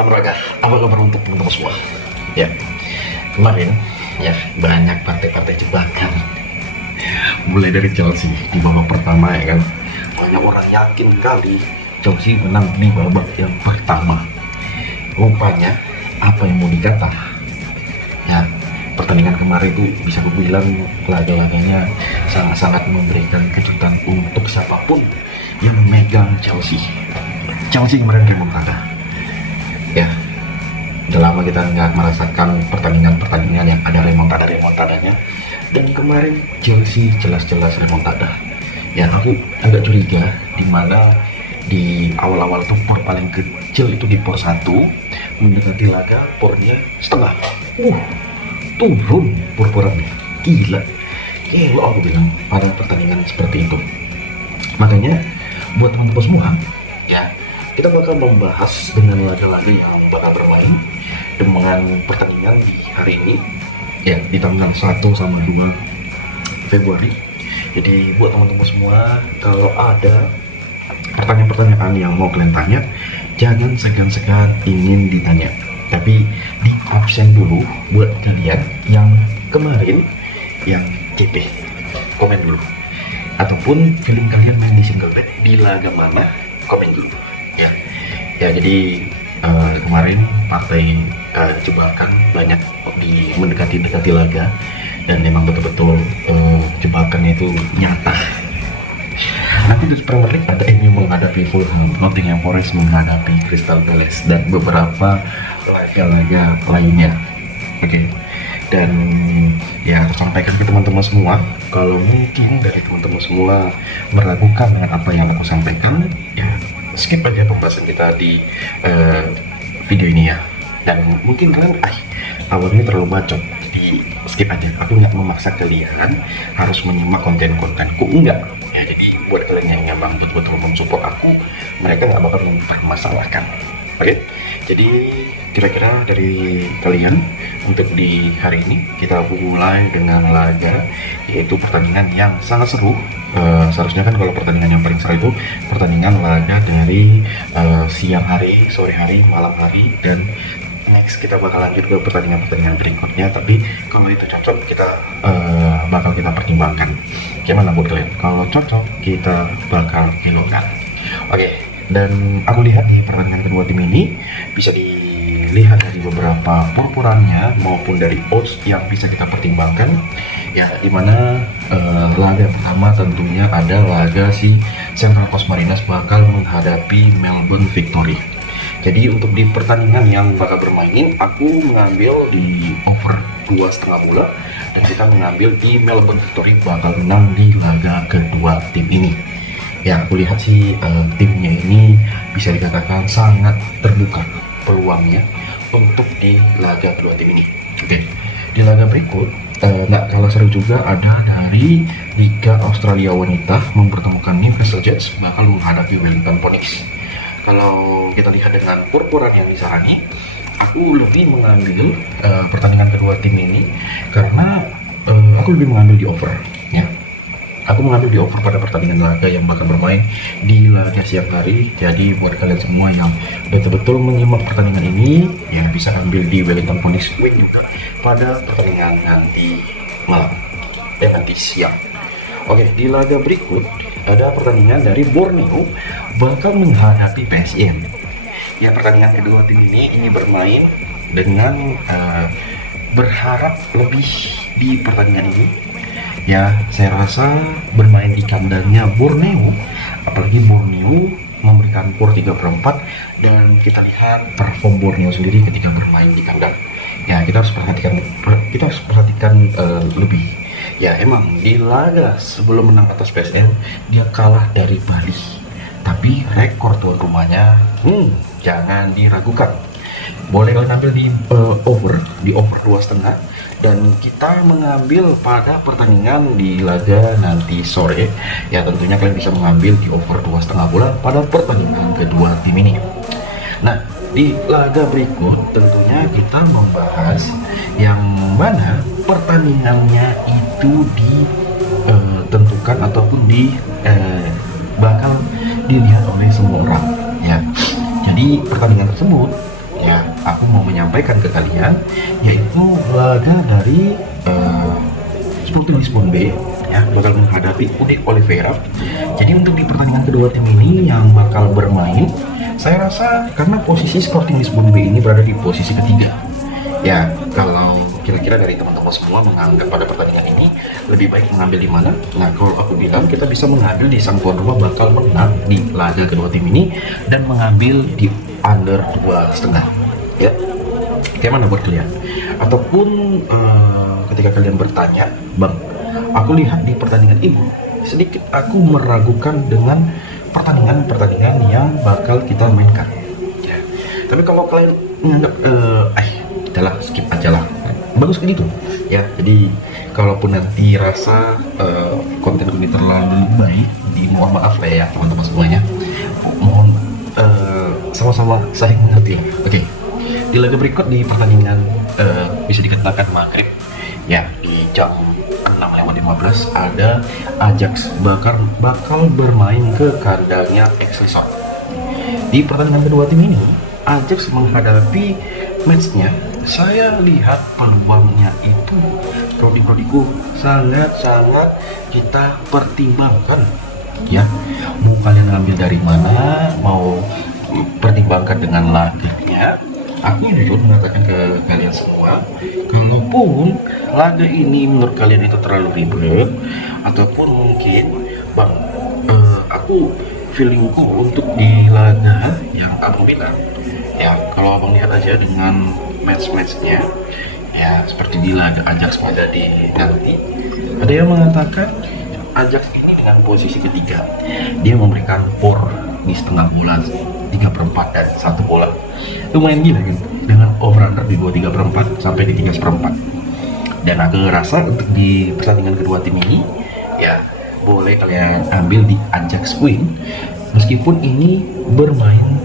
Salam Raga, apa kabar untuk teman-teman semua? Ya, kemarin ya banyak partai-partai jebakan. Mulai dari Chelsea di babak pertama ya kan, banyak orang yakin kali Chelsea menang di babak yang pertama. Rupanya apa yang mau dikata? Ya, pertandingan kemarin itu bisa gue bilang laga-laganya sangat-sangat memberikan kejutan untuk siapapun yang memegang Chelsea. Chelsea kemarin remontada. Ya, udah lama kita nggak merasakan pertandingan-pertandingan yang ada remontadanya, dan kemarin Chelsea jelas-jelas remontada. Ya, aku agak curiga di mana di awal-awal tuh por paling kecil itu di por 1 mendekati laga pornya setengah, turun por-porannya, gila aku bilang pada pertandingan seperti itu. Makanya buat teman-teman semua ya, kita bakal membahas dengan laga-laga yang bakal bermain dengan pertandingan di hari ini ya, di tanggal 1 sama 2 Februari. Jadi buat teman-teman semua, kalau ada pertanyaan-pertanyaan yang mau kalian tanya, jangan segan-segan ingin ditanya, tapi di absen dulu buat kalian yang kemarin yang CP, komen dulu, ataupun film kalian main di single bed di laga mana, komen dulu ya. Jadi kemarin partai jebakan banyak di mendekati laga, dan memang betul-betul jebakannya itu nyata. Nanti di Premier League ada MU menghadapi Fulham, Nottingham Forest menghadapi Crystal Palace, dan beberapa laga-laga lainnya. Oke. Dan ya, aku sampaikan ke teman-teman semua, kalau mungkin dari teman-teman semua meragukan dengan apa yang aku sampaikan, ya skip aja pembahasan kita di video ini ya. Dan mungkin kalian awalnya terlalu bacot, jadi skip aja. Aku nggak memaksa kalian harus menyimak konten-kontenku, enggak ya. Jadi buat kalian yang memang betul-betul mensupport aku, mereka nggak bakal mempermasalahkan. Oke, jadi kira-kira dari kalian untuk di hari ini kita mulai dengan laga, yaitu pertandingan yang sangat seru. Seharusnya kan kalau pertandingan yang paling seru itu pertandingan laga dari siang hari, sore hari, malam hari, dan next kita bakal lanjut ke pertandingan-pertandingan berikutnya. Tapi kalau itu cocok, kita bakal kita pertimbangkan. Gimana buat kalian? Kalau cocok, kita bakal pilotkan. Oke. Dan aku lihat nih, pertandingan kedua tim ini bisa dilihat dari beberapa purpurannya maupun dari odds yang bisa kita pertimbangkan ya, dimana laga pertama tentunya ada laga si Central Coast Mariners bakal menghadapi Melbourne Victory. Jadi untuk di pertandingan yang bakal bermain, aku mengambil di over 2,5 bola, dan kita mengambil di Melbourne Victory bakal menang di laga kedua tim ini. Ya, aku lihat sih timnya ini bisa dikatakan sangat terbuka peluangnya untuk di laga kedua tim ini. Oke, di laga berikut nggak kalah seru juga ada dari Liga Australia Wanita mempertemukan Newcastle Jets bakal menghadapi Wellington Phoenix. Kalau kita lihat dengan purpuran yang disarani, aku lebih mengambil pertandingan kedua tim ini karena aku lebih mengambil di over ya. Aku mengambil di over pada pertandingan laga yang bakal bermain di laga siang hari. Jadi buat kalian semua yang betul-betul menyimak pertandingan ini, yang bisa ambil di Wellington Phoenix win juga pada pertandingan nanti malam dan nanti siang. Oke, di laga berikut ada pertandingan dari Borneo bakal menghadapi PSM. Ya, pertandingan kedua tim ini bermain dengan berharap lebih di pertandingan ini. Ya, saya rasa bermain di kandangnya Borneo, apalagi Borneo memberikan skor 3/4, dan kita lihat perform Borneo sendiri ketika bermain di kandang. Ya, kita harus perhatikan lebih. Ya, emang di laga sebelum menang atas PSM dia kalah dari Bali, tapi rekor tuan rumahnya jangan diragukan. Boleh kalian ambil di over 2,5, dan kita mengambil pada pertandingan di laga nanti sore ya. Tentunya kalian bisa mengambil di over 2,5 bola pada pertandingan kedua tim ini. Nah, di laga berikut tentunya kita membahas yang mana pertandingannya itu ditentukan ataupun bakal dilihat oleh semua orang ya. Jadi pertandingan tersebut ya aku mau menyampaikan ke kalian, yaitu laga dari Sporting Lisbon B ya bakal menghadapi UD Oliveira. Jadi untuk di pertandingan kedua tim ini yang bakal bermain, saya rasa karena posisi Sporting Lisbon B ini berada di posisi ketiga. Ya, kalau kira-kira dari teman-teman semua menganggap pada pertandingan ini lebih baik mengambil di mana? Nah, kalau aku bilang kita bisa mengambil di sang tuan rumah bakal menang di laga kedua tim ini dan mengambil di under 2,5. Ya, gimana buat kalian? Ataupun ketika kalian bertanya, Bang, aku lihat di pertandingan ini sedikit aku meragukan dengan pertandingan-pertandingan yang bakal kita mainkan. Ya. Tapi kalau kalian menganggap udahlah skip aja lah, bagus kayak gitu ya. Jadi kalaupun nanti rasa konten ini terlalu baik, mohon maaf lah ya teman-teman semuanya, mohon sama-sama saling mengerti ya. Oke, di laga berikut di pertandingan bisa dikatakan maghrib ya, di jam 6.15 ada Ajax bakal bermain ke kandangnya Excelsior. Di pertandingan kedua tim ini Ajax menghadapi matchnya, saya lihat peluangnya itu prodiku sangat-sangat kita pertimbangkan ya. Mau kalian ambil dari mana, mau pertimbangkan dengan laganya, aku jujur mengatakan ke kalian semua, kalaupun laga ini menurut kalian itu terlalu ribet, ataupun mungkin Bang, aku feelingku untuk di laga yang abang bilang ya, kalau abang lihat aja dengan match-matchnya ya, seperti di laga Ajax menjadi nanti, ada yang mengatakan Ajax ini dengan posisi ketiga, dia memberikan por di setengah bola 3/4 dan 1 bola, lumayan gila gitu, dengan over under di 2/3/4 sampai di 3/4. Dan aku rasa untuk di pertandingan kedua tim ini ya boleh kalian ambil di Ajax win, meskipun ini bermain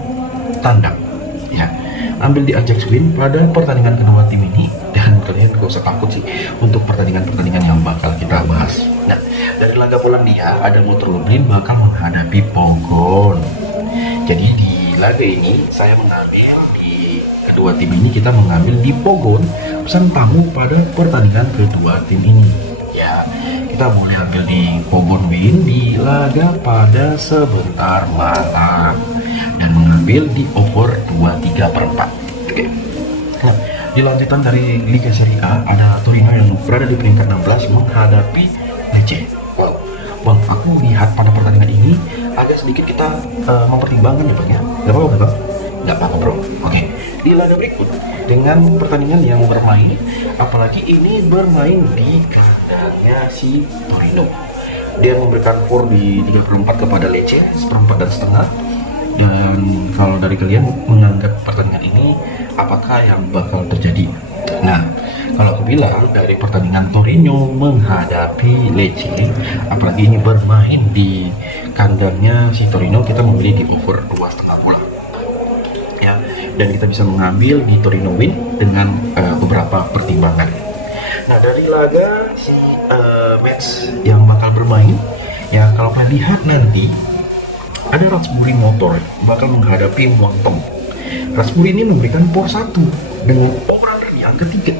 tandang ya, ambil di Ajax win pada pertandingan kedua tim ini. Dan kalian gak usah takut sih untuk pertandingan-pertandingan yang bakal kita bahas. Nah, dari laga Polandia ada Motor Lublin bakal menghadapi Pogoń. Jadi di laga ini saya mengambil di kedua tim ini, kita mengambil di Pogoń pesan tamu pada pertandingan kedua tim ini ya. Kita boleh ambil di Pogoń win di laga pada sebentar malam dan mengambil di over 2/3/4. Oke. Nah, di lanjutan dari Liga Serie A ada Torino yang berada di peringkat 16 menghadapi Lecce. Wow, Bang, aku lihat pada pertandingan ini agak sedikit kita mempertimbangkan ya Bang ya. Gak apa-apa Bang? Gak apa-apa Bro. Oke, di laga berikut dengan pertandingan yang bermain, apalagi ini bermain di kandangnya si Torino, dia memberikan for di 3/4 kepada Lecce, 1/4 dan setengah. Dan kalau dari kalian menganggap pertandingan ini apakah yang bakal terjadi? Nah, kalau aku bilang dari pertandingan Torino menghadapi Lecce, apalagi ini bermain di kandangnya si Torino, kita memilih di over 2,5 bola ya, dan kita bisa mengambil di Torino win dengan beberapa pertimbangan. Nah, dari laga si match yang bakal bermain ya, kalau kalian lihat nanti ada Raspberry Motor bakal menghadapi Muangthong. Raspberry ini memberikan por 1 dengan over yang ketiga.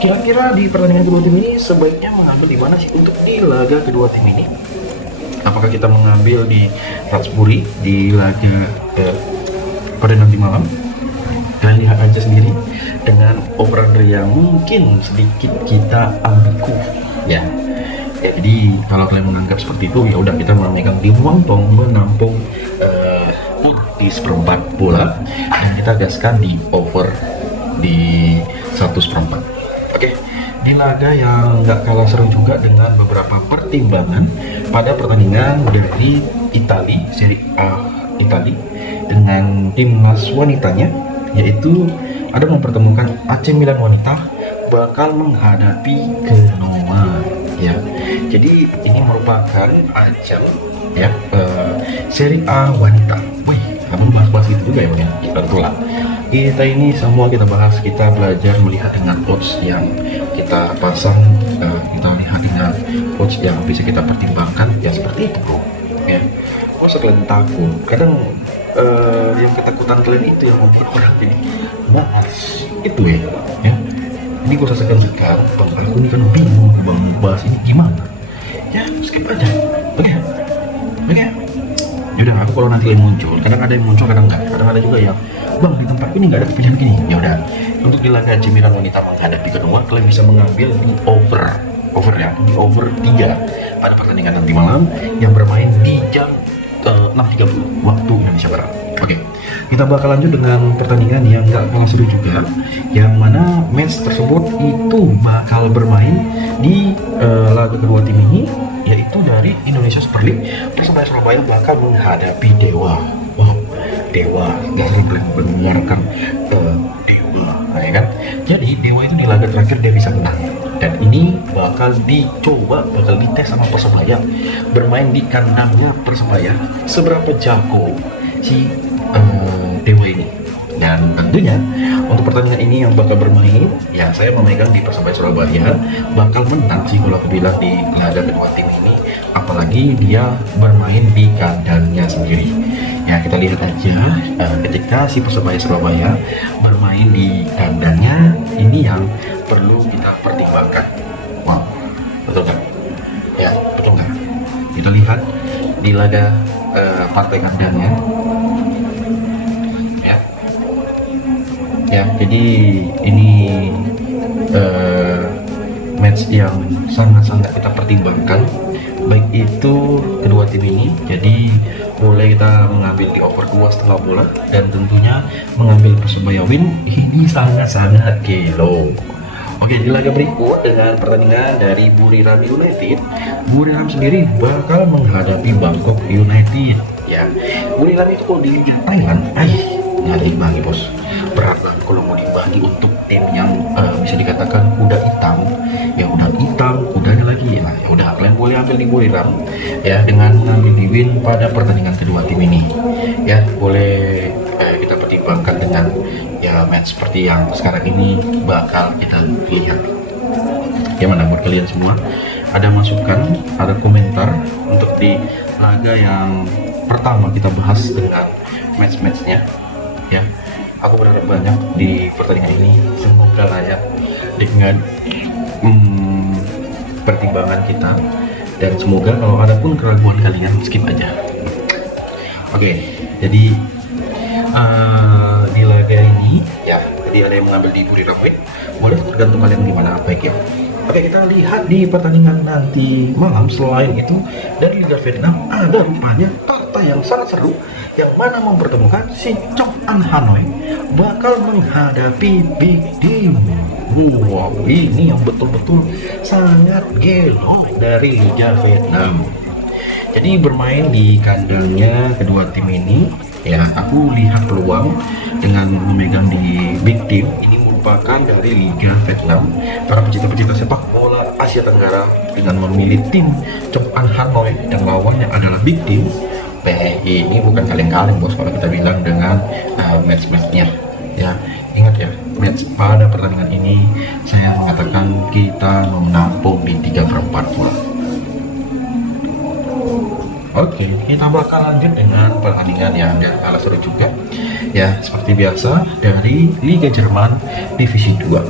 Kira-kira di pertandingan kedua tim ini sebaiknya mengambil di mana sih untuk di laga kedua tim ini? Apakah kita mengambil di Raspberry di laga pada nanti malam? Kalian lihat aja sendiri dengan over yang mungkin sedikit kita ambigu ya. Ya, jadi kalau kalian menganggap seperti itu ya udah, kita memegang di Muangthong menampung di 1/4 bola dan kita gaskan di over di 1/4. Oke, di laga yang nggak kalah seru juga dengan beberapa pertimbangan pada pertandingan dari Italia, Serie A Italia dengan timnas wanitanya, yaitu ada mempertemukan AC Milan wanita bakal menghadapi Genoa ya. Jadi ini merupakan ajang ya Serie A wanita. Wih, kamu bahas-bahas itu juga ya Bang ya? Betul lah. Kita ini semua kita bahas, kita belajar melihat dengan odds yang kita pasang, kita lihat dengan odds yang bisa kita pertimbangkan ya, seperti itu Bro ya. Masa kalian takut? Kadang yang ketakutan kalian itu yang mungkin orang jadi bahas itu ya. Ini gue rasakan sekarang, bang aku ini kan bingung bang bahas ini gimana. Ya skip aja, oke, oke. Yaudah, aku kalau nanti yang muncul, kadang ada yang muncul, kadang enggak. Kadang ada juga yang, bang di tempat ini nggak ada pilihan gini. Ya udah, untuk di laga AC Milan wanita menghadapi kedua, kalian bisa mengambil di over ya, di over 3 pada pertandingan nanti malam yang bermain di jam 6.30 waktu Indonesia Barat. Oke, kita bakal lanjut dengan pertandingan yang nggak kalah seru juga, yang mana match tersebut itu bakal bermain di laga kedua tim ini, yaitu dari Indonesia Super League. Persebaya Surabaya bakal menghadapi Dewa. Wow, Dewa nggak sering mendengarkan Dewa, ya kan? Jadi Dewa itu di laga terakhir dia bisa menang, dan ini bakal dicoba, bakal dites sama Persebaya bermain di kandangnya Persebaya seberapa jago si Dewa ini. Dan tentunya untuk pertandingan ini yang bakal bermain, ya saya memegang di Persebaya Surabaya bakal menang sih kalau aku bilang di laga kedua tim ini, apalagi dia bermain di kandangnya sendiri. Ya kita lihat aja ketika si Persebaya Surabaya bermain di kandangnya, ini yang perlu kita pertimbangkan. Wow, betul nggak? Ya betul nggak? Kita lihat di laga partai kandangnya. Ya, jadi ini match yang sangat-sangat kita pertimbangkan, baik itu kedua tim ini. Jadi boleh kita mengambil di over 2,5 bola, dan tentunya mengambil Persebaya win. Ini sangat-sangat gelo. Oke, di laga berikut dengan pertandingan dari Buriram United. Buriram sendiri bakal menghadapi Bangkok United. Ya, Buriram itu kalau di Liga Thailand, nggak dibagi bos, berat banget kalau mau dibagi untuk tim yang bisa dikatakan kuda hitam. Ya kuda hitam, kudanya lagi. Nah ya udah, kalian boleh ambil di Buriram ya, dengan mengambil di win pada pertandingan kedua tim ini. Ya boleh kita pertimbangkan dengan ya match seperti yang sekarang ini bakal kita lihat. Gimana buat kalian semua? Ada masukan, ada komentar untuk di laga yang pertama kita bahas dengan match-matchnya ya. Aku berharap banyak di pertandingan ini, semoga layak dengan pertimbangan kita, dan semoga kalau ada pun keraguan kalian skip aja. Oke, jadi di laga ini ya, jadi ada yang mengambil di Buriram, boleh tergantung kalian gimana baik ya. Oke, kita lihat di pertandingan nanti malam. Selain itu, dari Liga Vietnam ada rupanya partai yang sangat seru, yang mana mempertemukan si Chong An Hanoi bakal menghadapi Big Team. Wow, ini yang betul-betul sangat gelo dari Liga Vietnam. Jadi bermain di kandangnya kedua tim ini, ya aku lihat peluang dengan memegang di Big Team. Ini merupakan dari Liga Vietnam, para pecinta-pecinta sepak bola Asia Tenggara, dengan memilih tim Chong An Hanoi dan lawannya adalah Big Team. Ini bukan kaleng-kaleng bos kalau kita bilang dengan match-matchnya ya. Ingat ya, match pada pertandingan ini saya mengatakan kita menampung di 3/4. Oke, kita bakal lanjut dengan pertandingan yang gak kalah seru juga ya, seperti biasa dari Liga Jerman Divisi 2.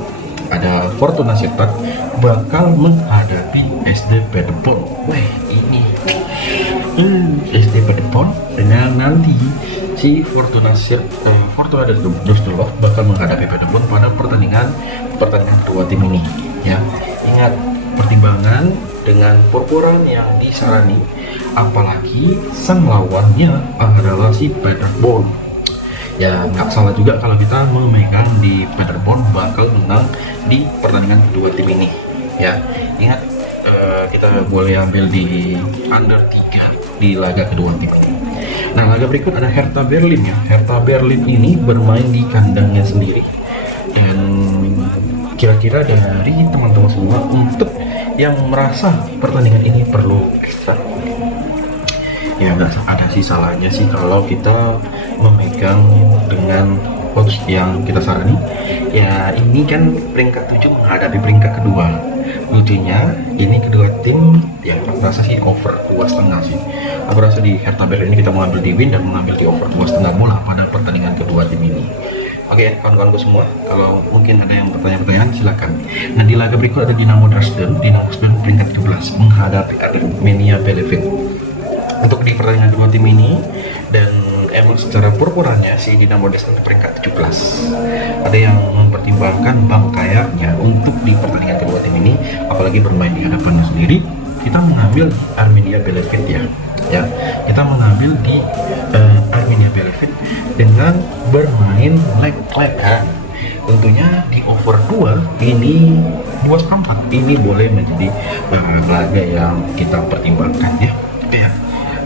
Ada Fortuna Sittard bakal menghadapi SD Paderborn. Wah, ini SD Paderborn dengan nanti si Fortuna Düsseldorf bakal menghadapi Paderborn pada pertandingan kedua tim ini ya. Ingat, pertimbangan dengan perporan yang disarani, apalagi sang lawannya adalah si Paderborn. Ya nggak salah juga kalau kita memegang di Paderborn bakal menang di pertandingan kedua tim ini ya. Ingat, kita boleh ambil di under 3 di laga kedua tim ini. Nah, laga berikut ada Hertha Berlin ya. Hertha Berlin ini bermain di kandangnya sendiri, dan kira-kira dari teman-teman semua untuk yang merasa pertandingan ini perlu ekstra, ya nggak ada sih salahnya sih kalau kita memegang dengan coach yang kita sarani. Ya ini kan peringkat 7 menghadapi peringkat kedua. Lucunya ini kedua tim yang aku rasa sih over 2,5 sih. Aku rasa di Hertha Berlin ini kita mengambil di win dan mengambil di over 2,5 bola pada pertandingan kedua tim ini Oke, kawan-kawanku semua, kalau mungkin ada yang bertanya-pertanyaan silakan. Nah, di laga berikut ada Dinamo Dresden peringkat 17 menghadapi Arminia Bielefeld. Untuk di pertandingan dua tim ini, dan emang secara purpuranya si Dinamo Dresden peringkat 17. Ada yang mempertimbangkan kayaknya untuk di pertandingan kedua tim ini, apalagi bermain di hadapannya sendiri, kita mengambil Arminia Bielefeld ya, kita mengambil di Arminia Bielefeld dengan bermain leg kan. Tentunya di over 2 ini 2/4 ini boleh menjadi laga yang kita pertimbangkan ya.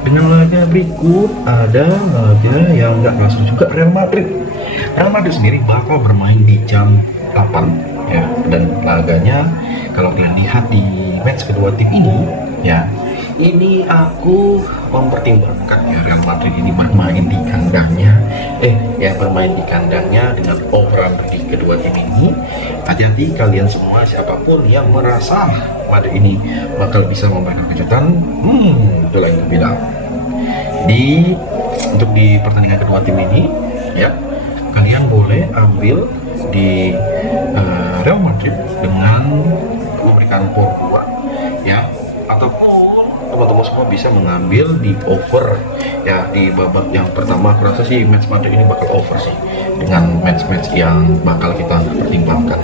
Dengan laga berikut ada laga yang nggak langsung juga, Real Madrid sendiri bakal bermain di jam 8 ya, dan laganya kalau kalian lihat di match kedua tim ini ya, ini aku mempertimbangkan ya Real Madrid ini bermain di kandangnya dengan overall di kedua tim ini. Hati-hati kalian semua, siapapun yang merasa Madrid ini bakal bisa memberikan kejutan, itu lagi bilang untuk di pertandingan kedua tim ini ya, kalian boleh ambil di Real Madrid dengan memberikan power 2 ya, ataupun teman-teman semua bisa mengambil di over ya. Di babak yang pertama aku rasa sih match Madrid ini bakal over sih, dengan match-match yang bakal kita pertimbangkan.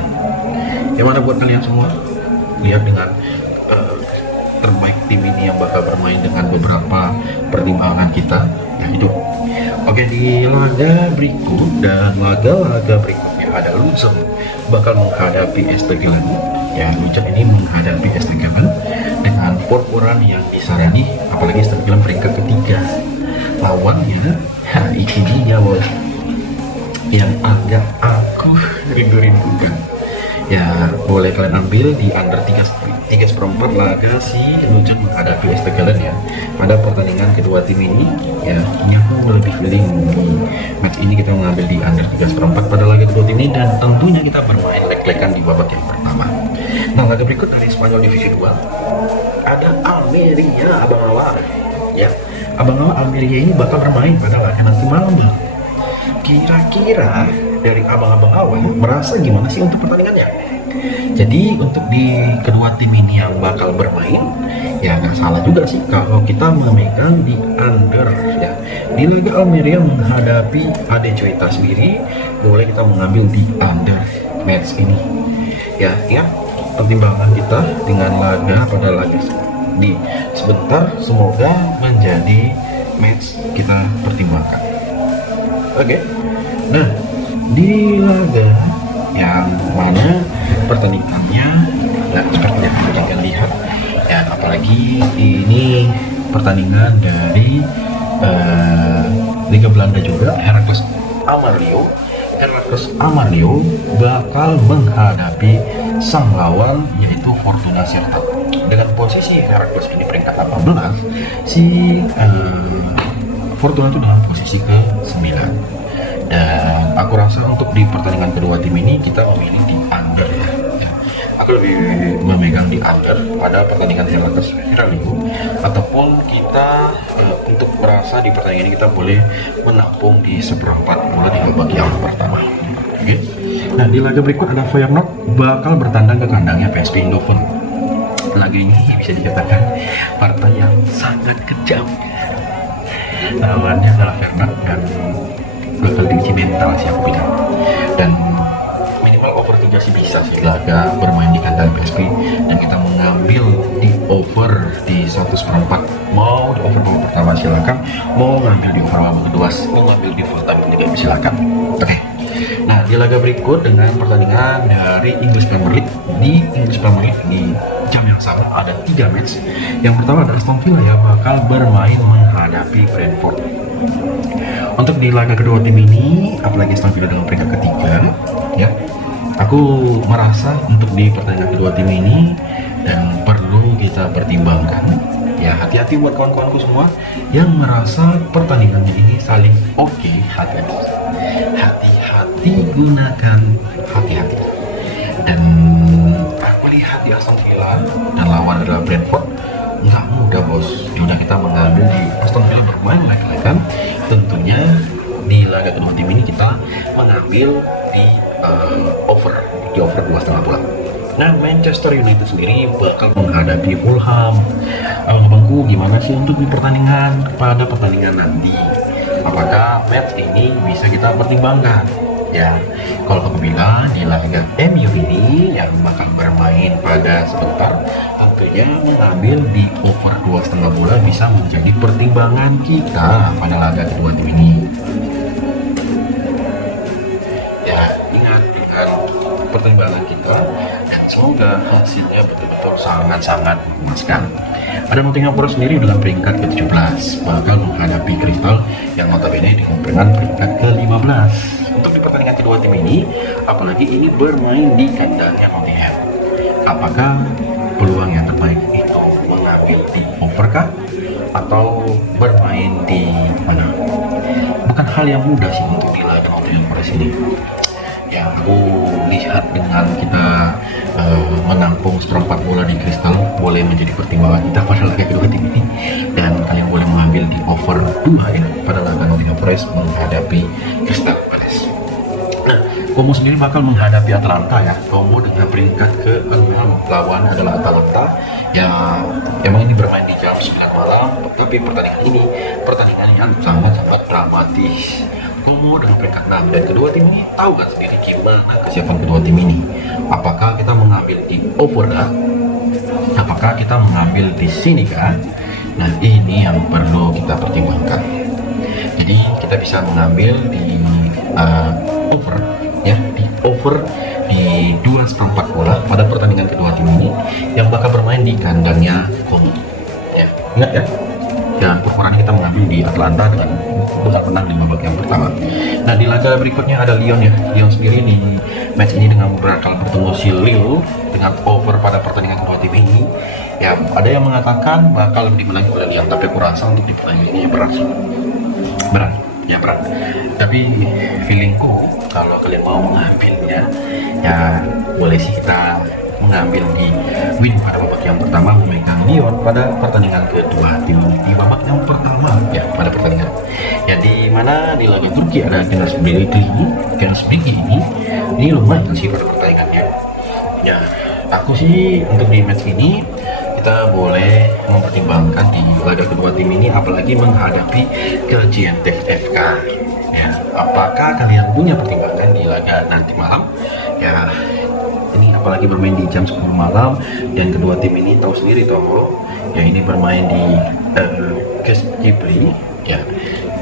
Yang mana buat kalian semua, lihat dengan terbaik tim ini yang bakal bermain dengan beberapa pertimbangan kita ya itu. Oke, di laga berikut dan laga-laga berikutnya ada Luzern bakal menghadapi Esteghlal ya. Luzern ini menghadapi Esteghlal dengan purpuran yang disarani, apalagi Esteghlal peringkat ketiga. Lawannya itu dia bos, yang agak aku rindu-rindukan ya. Boleh kalian ambil di under 3/4 laga si Luzern menghadapi Esteghlal ya. Pada pertandingan kedua tim ini ya, ini aku lebih feeling di match ini kita mengambil di under 3/4 pada laga kedua tim ini, dan tentunya kita bermain leg-legan di babak yang pertama. Nah, laga berikut dari Spanyol Divisi 2 ada Almeria Abang-Awal ya. Abang-Awal Almeria ini bakal bermain pada laga nanti malam. Kira-kira dari abang-abang awal merasa gimana sih untuk pertandingannya? Jadi untuk di kedua tim ini yang bakal bermain ya, nggak salah juga sih kalau kita memegang di under ya. Di laga Almeria menghadapi AD Ceuta sendiri, boleh kita mengambil di under match ini ya. Pertimbangan kita dengan laga pada laga di sebentar, semoga menjadi match kita pertimbangkan. Oke. Nah, di laga yang mana pertandingannya ya seperti yang kalian lihat ya, apalagi ini pertandingan dari Liga Belanda juga, Heracles Amarlio bakal menghadapi sang lawan yaitu Fortuna Sittard. Dengan posisi Heracles ini peringkat 18, si Fortuna itu dalam posisi ke-9. Dan aku rasa untuk di pertandingan kedua tim ini kita memilih di under ya. Aku lebih memegang di under pada pertandingan Heracles Amarlio, ataupun kita untuk merasa di pertandingan ini kita boleh menampung di seperempat bola di babak yang pertama. Oke. Nah, di laga berikut ada Feyenoord bakal bertandang ke kandangnya PSV Eindhoven. Laga ini bisa dikatakan partai yang sangat kejam. Lawannya adalah Feyenoord dan bakal diuji mental sih aku bilang, dan minimal over 3 sih bisa sih laga bermain di kandang PSV, dan kita mengambil di over di 1/4. Mau di over babak pertama silakan, mau ngambil di over babak kedua, mau ngambil di full time ketiga silakan. Oke. Nah, di laga berikut dengan pertandingan dari English Premier League, di English Premier League di jam yang sama ada 3 match. Yang pertama ada Aston Villa ya bakal bermain menghadapi Brentford. Untuk di laga kedua tim ini, apalagi Aston Villa dengan peringkat ketiga ya, aku merasa untuk di pertandingan kedua tim ini dan perlu kita pertimbangkan ya. Hati-hati buat kawan-kawanku semua yang merasa pertandingannya ini saling oke, hati-hati, gunakan hati-hati. Dan aku lihat di Aston Villa dan lawan adalah Brentford, nggak mudah bos. Yaudah, kita mengambil di Aston Villa bermain lagi kan, tentunya di laga kedua tim ini kita mengambil di over 2,5 bola. Nah, Manchester United sendiri bakal menghadapi Fulham. Abangku, gimana sih untuk di pada pertandingan nanti? Apakah match ini bisa kita pertimbangkan? Ya, kalau aku bilang di laga MU ini yang bakal bermain pada sebentar, tentunya mengambil di over 2,5 bola bisa menjadi pertimbangan kita pada laga kedua tim ini. Pertimbangan kita, dan semoga hasilnya betul-betul sangat-sangat memuaskan. Ada Nottingham Forest sendiri dalam peringkat ke-17 bakal menghadapi Crystal yang notabene di peringkat ke-15. Untuk di pertandingan kedua tim ini, apalagi ini bermain di kandangnya Nottingham, apakah peluang yang terbaik itu mengambil di overkah atau bermain di mana? Bukan hal yang mudah sih untuk di laga Nottingham Forest ini. Ya, aku lihat dengan kita menampung seperempat bola di Crystal boleh menjadi pertimbangan kita pada laga kedua tim ini, dan kalian boleh mengambil di over 2 ini pada laga Nottingham Forest menghadapi Crystal Palace. Nah, Como sendiri bakal menghadapi Atalanta ya. Como dengan peringkat ke-6 lawan adalah Atalanta yang emang ini bermain di jam 9 malam, tapi pertandingan yang sangat-sangat dramatis. Como dengan peringkat 6 dan kedua tim ini tahu kan sendiri gimana kesiapan kedua tim ini. Apakah kita mengambil di over kah? Apakah kita mengambil di sini kah? Nah, ini yang perlu kita pertimbangkan. Jadi kita bisa mengambil di over ya, di over di 2,4 bola pada pertandingan kedua tim ini yang bakal bermain di kandangnya Como. Ya, ingat ya. Dan ukurannya kita mengambil di Atlanta dengan bakal menang di babak yang pertama. Nah, di laga berikutnya ada Lyon ya. Lyon sendiri di match ini dengan bakal bertemu si Lille dengan over pada pertandingan kedua tim ini. Ya, ada yang mengatakan bakal lebih menang pada Lyon, tapi aku rasa untuk di pertandingan ini berat. Tapi feelingku kalau kalian mau mengambilnya, ya boleh sih kita mengambil di win pada babak yang pertama, memegang Lyon pada pertandingan kedua tim di babak yang pertama ya, pada pertandingan ya, di mana di laga Turki ada Kenas Begi ini lumayan sih pada pertandingannya ya. Aku sih untuk di match ini kita boleh mempertimbangkan di laga kedua tim ini, apalagi menghadapi ke GNTFK ya. Apakah kalian punya pertimbangan di laga nanti malam ya? Ini apalagi bermain di jam 10 malam, dan kedua tim ini tahu sendiri toh ya, ini bermain di Keskipli ya,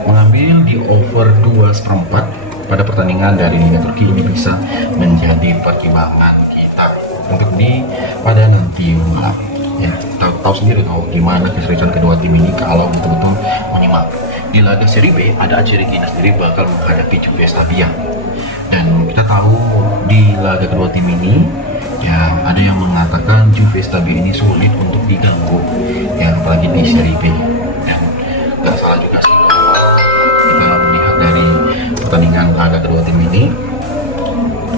mengambil di over 2,4 pada pertandingan dari Liga Turki ini bisa menjadi pertimbangan kita untuk di pada nanti malam ya. Tahu sendiri gimana keseriusan kedua tim ini kalau betul-betul menyimak. Di laga Serie B ada AC Regina sendiri bakal menghadapi Juve Stabia. Dan kita tahu di laga kedua tim ini ya, ada yang mengatakan Juve Stabia ini sulit untuk diganggu ya, apalagi di Serie B. Dan gak salah juga sih kita melihat dari pertandingan laga kedua tim ini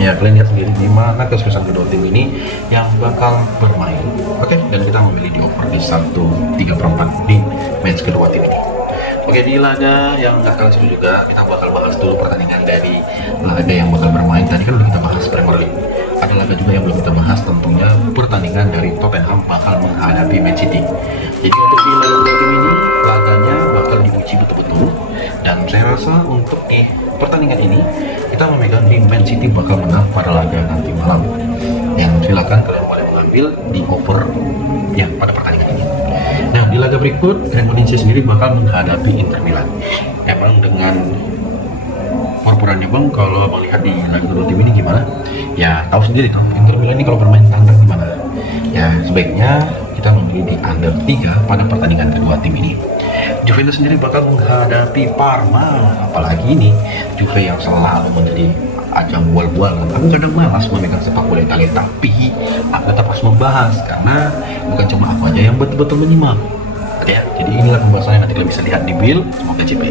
ya, kalian lihat sendiri gimana kesuksesan kedua tim ini yang bakal bermain. Oke, dan kita memilih di over di 1/3 di match kedua tim ini. Oke, di laga yang gak kalah seru juga kita bakal bahas dulu pertandingan dari laga yang bakal bermain. Tadi kan udah kita bahas Premier League, ada laga juga yang belum kita bahas, tentunya pertandingan dari Tottenham bakal menghadapi Man City. Jadi untuk di laga tim ini laganya bakal diuji betul-betul, dan saya rasa untuk di pertandingan ini kita memegang di Man City bakal menang pada laga nanti malam. Yang silakan kalian boleh mengambil di over ya pada pertandingan ini. Nah, di laga berikut Cremonese sendiri bakal menghadapi Inter Milan. Emang dengan purpurannya bang, kalau melihat di laga kedua tim ini gimana? Ya tahu sendiri tuh Inter Milan ini kalau bermain tandang gimana? Ya sebaiknya kita memilih di under 3 pada pertandingan kedua tim ini. Juventus sendiri bakal menghadapi Parma, apalagi ini Juve yang selalu menjadi ajang bual-bualan. Aku kadang malas memegang sepak bola Italia, tapi aku tetap harus membahas karena bukan cuma aku aja yang betul-betul menyimak. Oke ya, jadi inilah pembahasannya, nanti kalian bisa lihat di Bill. Semoga JP.